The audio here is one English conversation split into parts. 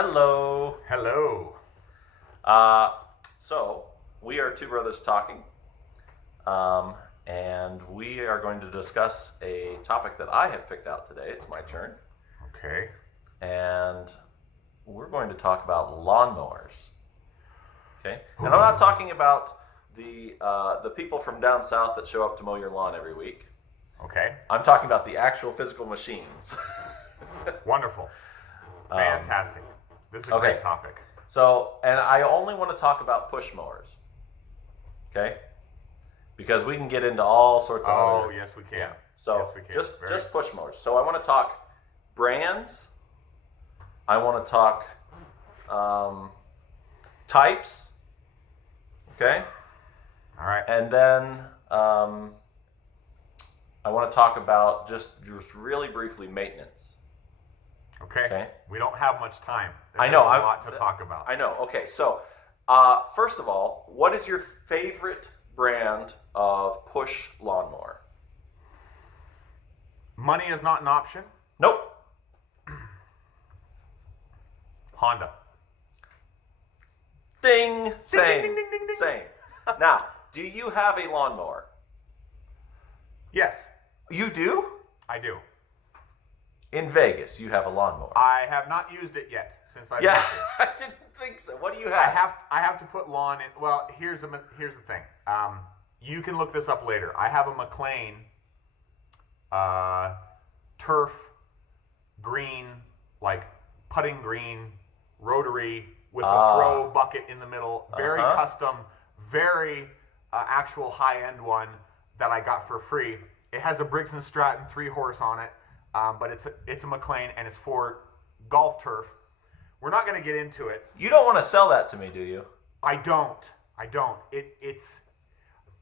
Hello. Hello. So we are two brothers talking, and we are going to discuss a topic that I have picked out today. It's my turn, Okay. and we're going to talk about lawnmowers. Okay, and I'm not talking about the people from down south that show up to mow your lawn every week. Okay. I'm talking about the actual physical machines. Wonderful. Fantastic. This is a okay. great topic. So, and I only want to talk about push mowers. Okay? Because we can get into all sorts of other... yes, we can. Yeah. So, yes, we can. just push mowers. So, I want to talk brands. I want to talk types. Okay? All right. And then I want to talk about just really briefly maintenance. Okay. We don't have much time. I know. There's a lot to talk about. I know. Okay, so first of all, what is your favorite brand of push lawnmower? Money is not an option. Nope. Honda. Ding. Same. Ding, ding, ding, ding, ding. Same. Now, do you have a lawnmower? Yes, You do? I do. In Vegas, you have a lawnmower. I have not used it yet since I Yeah, moved here. I didn't think so. What do you have? I have to put lawn in. Well, here's the thing. You can look this up later. I have a McLean turf green, like putting green, rotary with a throw bucket in the middle. Very custom, very actual high-end one that I got for free. It has a Briggs & Stratton 3-horse on it, but it's a McLean and it's for golf turf. We're not going to get into it. You don't want to sell that to me, do you? I don't. I don't.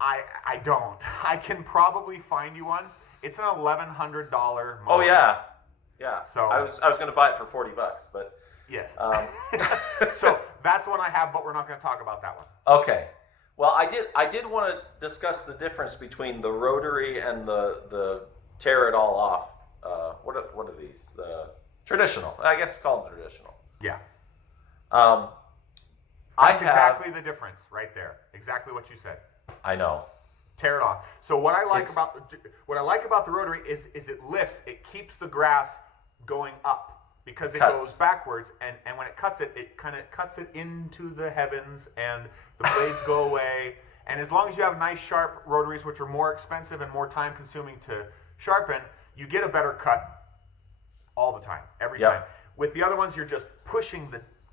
I can probably find you one. It's an $1,100 mower. Oh yeah. So I was going to buy it for $40, but yes. So that's one I have, but we're not going to talk about that one. okay. Well, I did want to discuss the difference between the rotary and the tear it all off. What are these? The traditional. I guess call them traditional. Yeah. That's exactly the difference right there. Exactly what you said. I know. Tear it off. So what I like about the rotary is it lifts. It keeps the grass going up because it goes backwards, and when it cuts it, it kind of cuts it into the heavens, and the blades go away. And as long as you have nice sharp rotaries, which are more expensive and more time consuming to sharpen, you get a better cut all the time, every time. With the other ones, you're just pushing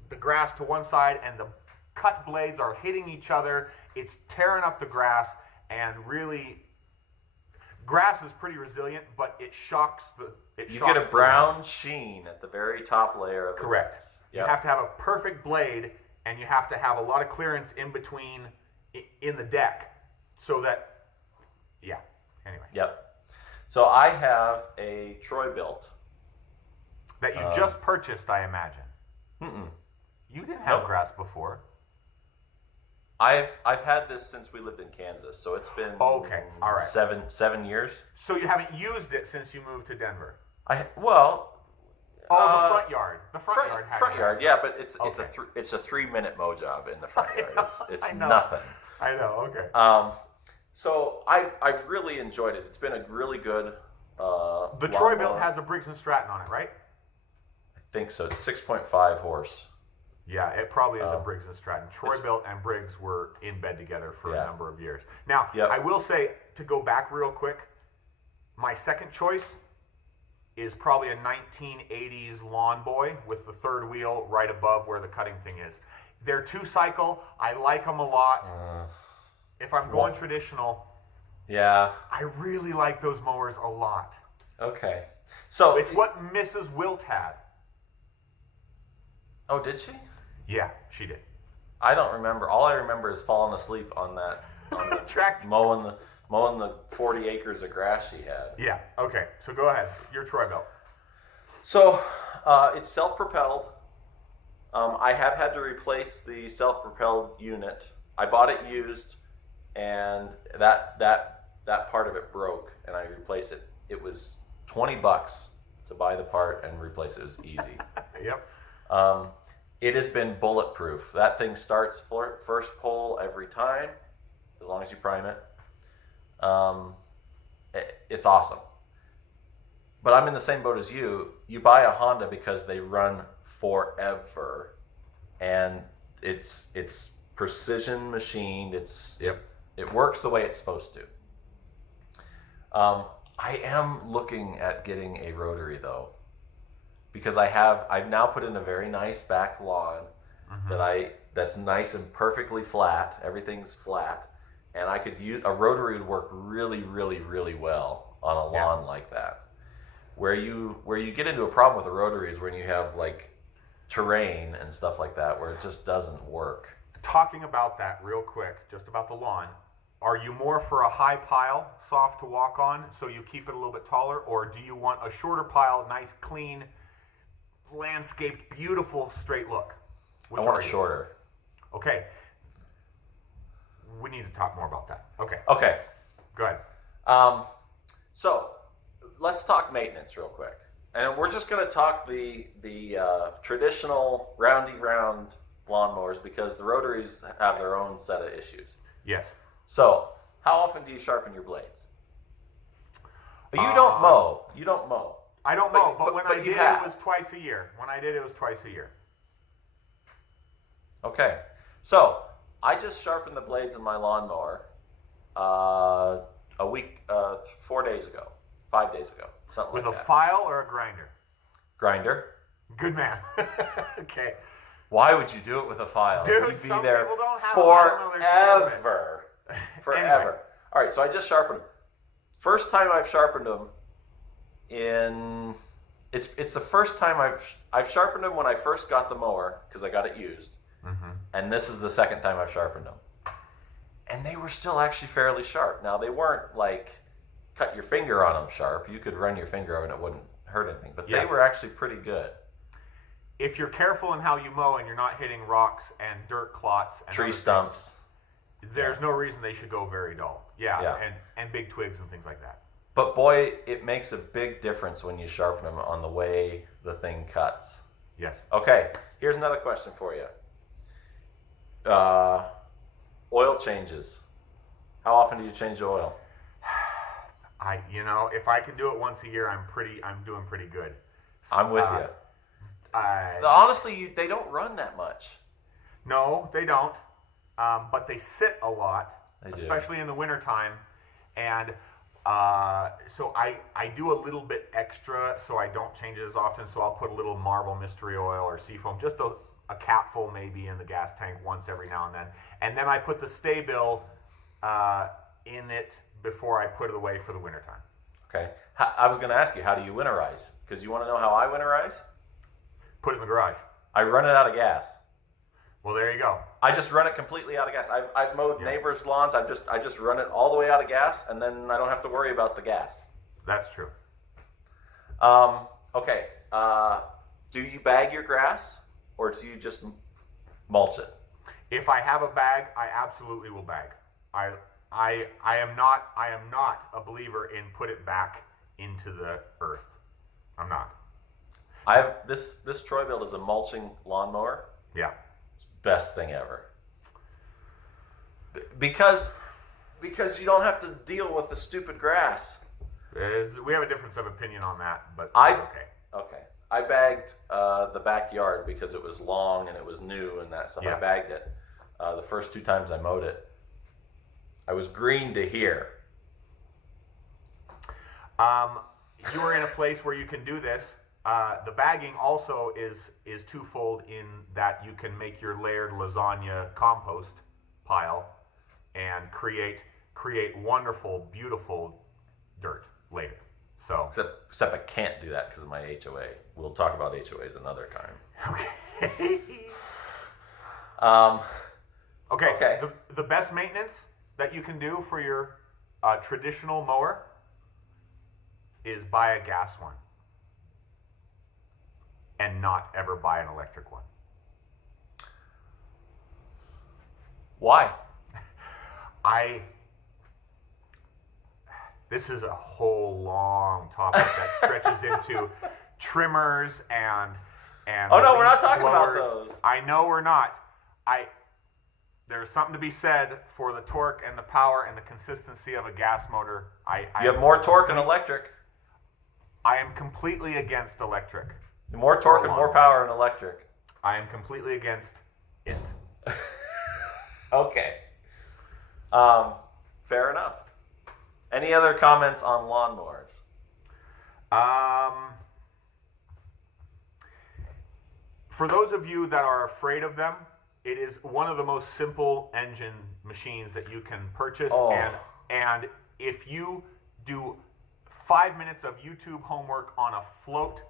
the grass to one side, and the cut blades are hitting each other. It's tearing up the grass, and really, grass is pretty resilient, but it shocks the. You get a brown sheen at the very top layer of the Correct. grass. You have to have a perfect blade, and you have to have a lot of clearance in between in the deck, so that. Yeah. Anyway. Yep. So I have a Troy built. That you just purchased, I imagine. You didn't have grass before. I've had this since we lived in Kansas, so it's been Okay, all right. 7 years. So you haven't used it since you moved to Denver. The front yard. The front yard. had Front grass. yard, yeah, but it's Okay. it's a 3-minute mow job in the front yard. It's I know. nothing. I know. Okay. So I've really enjoyed it. It's been a really good. The Troy built has a Briggs & Stratton on it, right? I think so. It's 6.5 horse. Yeah, it probably is a Briggs & Stratton. Troy built and Briggs were in bed together for a number of years. Now, I will say, to go back real quick, my second choice is probably a 1980s Lawn Boy with the third wheel right above where the cutting thing is. They're 2-cycle. I like them a lot. If I'm going traditional, I really like those mowers a lot. Okay. So it's what Mrs. Wilt had. Oh, did she? Yeah, she did. I don't remember. All I remember is falling asleep on the Tracked. mowing the 40 acres of grass she had. Yeah. Okay. So go ahead. Your Troy belt. So it's self-propelled. I have had to replace the self-propelled unit. I bought it used, and that part of it broke, and I replaced it. It was $20 to buy the part and replace it. It was easy. Yep. It has been bulletproof. That thing starts first pull every time, as long as you prime it. It's awesome. But I'm in the same boat as you. You buy a Honda because they run forever, and it's precision machined. It works the way it's supposed to. I am looking at getting a rotary though, because I've now put in a very nice back lawn that's nice and perfectly flat. Everything's flat, and I could use a rotary would work really, really, really well on a lawn like that. Where you get into a problem with a rotary is when you have like terrain and stuff like that where it just doesn't work. Talking about that real quick, just about the lawn, are you more for a high pile, soft to walk on, so you keep it a little bit taller, or do you want a shorter pile, nice, clean, landscaped, beautiful, straight look? I want it shorter. Okay. We need to talk more about that. Okay. Okay. Go ahead. So let's talk maintenance real quick, and we're just going to talk the traditional round lawnmowers because the rotaries have their own set of issues. Yes. So, how often do you sharpen your blades? You don't mow. You don't mow. I don't mow, but when I did, have. it was twice a year. When I did, it was twice a year. Okay. So, I just sharpened the blades in my lawnmower a week, 4 days ago, 5 days ago, something With like a that. file or a grinder? Grinder. Good man. Okay. Why would you do it with a file? Dude, You'd be some there people don't have them. I don't know their shit of forever. Forever. Anyway. All right, so I just sharpened them. First time I've sharpened them it's the first time I've sharpened them when I first got the mower because I got it used. Mm-hmm. And this is the second time I've sharpened them. And they were still actually fairly sharp. Now, they weren't like cut your finger on them sharp. You could run your finger over and it wouldn't hurt anything. But they were actually pretty good. If you're careful in how you mow and you're not hitting rocks and dirt clots and tree stumps, there's no reason they should go very dull. And big twigs and things like that. But boy, it makes a big difference when you sharpen them on the way the thing cuts. Yes. Okay, here's another question for you. Oil changes. How often do you change the oil? If I can do it once a year, I'm doing pretty good. I'm with you. Honestly, they don't run that much. No, they don't. But they sit a lot, especially in the wintertime. And so I do a little bit extra, so I don't change it as often. So I'll put a little Marble Mystery Oil or Seafoam, just a capful maybe in the gas tank once every now and then. And then I put the Stay-Bil in it before I put it away for the wintertime. Okay. I was going to ask you, how do you winterize? Because you want to know how I winterize? Put it in the garage. I run it out of gas. Well, there you go. I just run it completely out of gas. I've mowed neighbors' lawns. I just run it all the way out of gas, and then I don't have to worry about the gas. That's true. Okay. Do you bag your grass, or do you just mulch it? If I have a bag, I absolutely will bag. I am not a believer in put it back into the earth. I'm not. I have this Troy-Bilt is a mulching lawnmower. Yeah. Best thing ever. Because you don't have to deal with the stupid grass. We have a difference of opinion on that, but it's okay. Okay. I bagged the backyard because it was long and it was new and that stuff. Yeah. I bagged it. The first 2 times I mowed it, I was green to here. You are in a place where you can do this. The bagging also is twofold in that you can make your layered lasagna compost pile and create wonderful, beautiful dirt later. So except I can't do that because of my HOA. We'll talk about HOAs another time. Okay. Okay. The best maintenance that you can do for your traditional mower is buy a gas one. And not ever buy an electric one. Why? This is a whole long topic that stretches into trimmers and And Oh no, we're not leaf talking about blowers- those. I know we're not. There's something to be said for the torque and the power and the consistency of a gas motor. You have more torque in electric. I am completely against electric. More torque and more power in electric. I am completely against it. Okay. Fair enough. Any other comments on lawnmowers? For those of you that are afraid of them, it is one of the most simple engine machines that you can purchase. Oh. And if you do 5 minutes of YouTube homework on a float,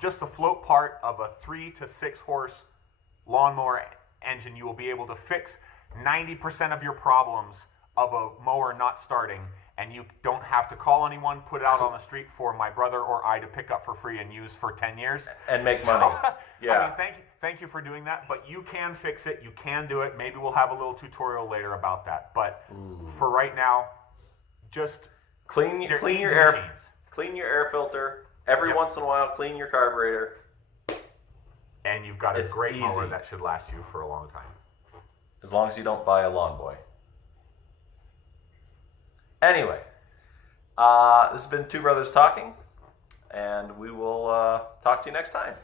just the float part of a 3 to 6 horse lawnmower engine, you will be able to fix 90% of your problems of a mower not starting, and you don't have to call anyone, put it out on the street for my brother or I to pick up for free and use for 10 years. And make money. Yeah. I mean, thank you for doing that, but you can fix it. You can do it. Maybe we'll have a little tutorial later about that. But for right now, just Clean your air filter every once in a while. Clean your carburetor, and you've got a great mower easy. that should last you for a long time. as long as you don't buy a lawn boy. Anyway, this has been Two Brothers Talking, and we will talk to you next time.